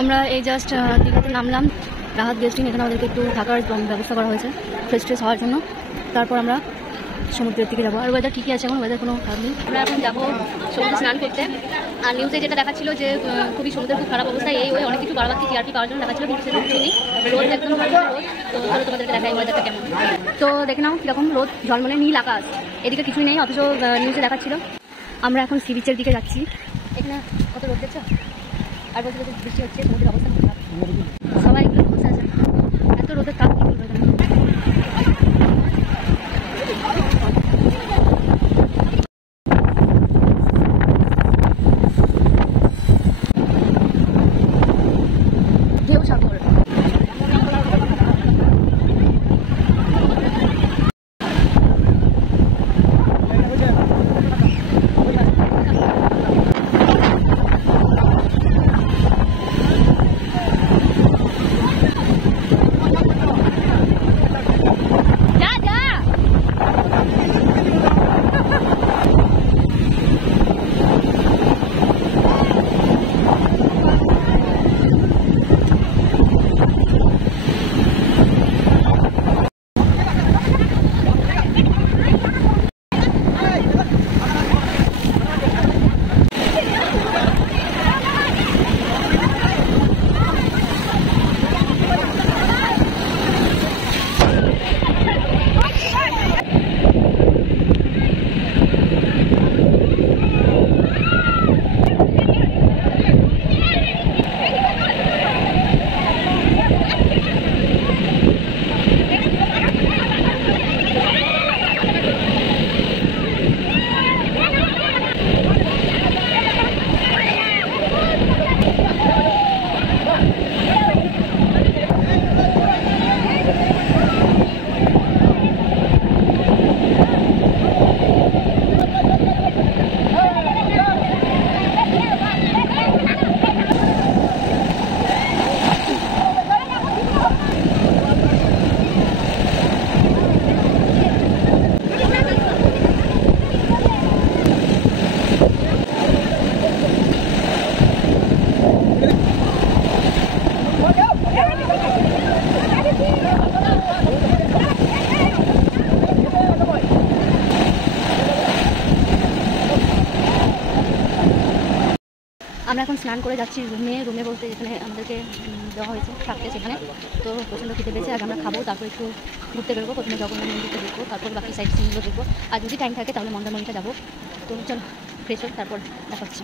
আমরা এই জাস্ট দীঘাতে নামলাম, রাহাত গেস্টিং। এখানে আমাদেরকে একটু থাকার ব্যবস্থা করা হয়েছে ফ্রেশ ট্রেশ হওয়ার জন্য। তারপর আমরা সমুদ্রের দিকে যাবো। আর ওয়েদার ঠিকই আছে, এখন ওয়েদার কোনো খারাপ নেই। আমরা এখন যাবো সমুদ্রে স্নান করতে। আর নিউজে যেটা দেখাচ্ছিল যে খুবই সমুদ্রের খুব খারাপ অবস্থা, এই ওই অনেক কিছু বাড়াবাড়ি টিআরপি পাওয়ার জন্য দেখাচ্ছিল, কিন্তু সেটা কিছু নেই। রোদ একদম ভালো রোদ। তো চলো তোমাদেরকে দেখাই ওয়েদারটা কেমন। তো দেখে নাও কীরকম রোদ, ঝলমলে নীল আকাশ, এদিকে কিছুই নেই, অথচ নিউজে দেখাচ্ছিল। আমরা এখন সি বিচের দিকে যাচ্ছি। এখানে কত রোদ দেখছো, আর বলতে বলতে বৃষ্টি হচ্ছে, সমুদ্রের অবস্থা খুব খারাপ। সবাই একটু বসে আছে, এত রোদের তাপ কি বলবো জানো। ঢেউ সাগর। আমরা এখন স্নান করে যাচ্ছি রুমে বলতে যেখানে আমাদেরকে দেওয়া হয়েছে থাকতে, সেখানে। তো প্রচণ্ড খেতে পেয়েছে, আগে আমরা খাবো, তারপর একটু ঘুরতে বেরোবো। প্রথমে জগন্নাথ মন্দিরটা দেখবো, তারপর বাকি সাইড সিনগুলো দেখবো। আর যদি টাইম থাকে তাহলে মন্দারমণিটা যাবো। তো চলো ফ্রেশ হোক, তারপর দেখা হচ্ছে।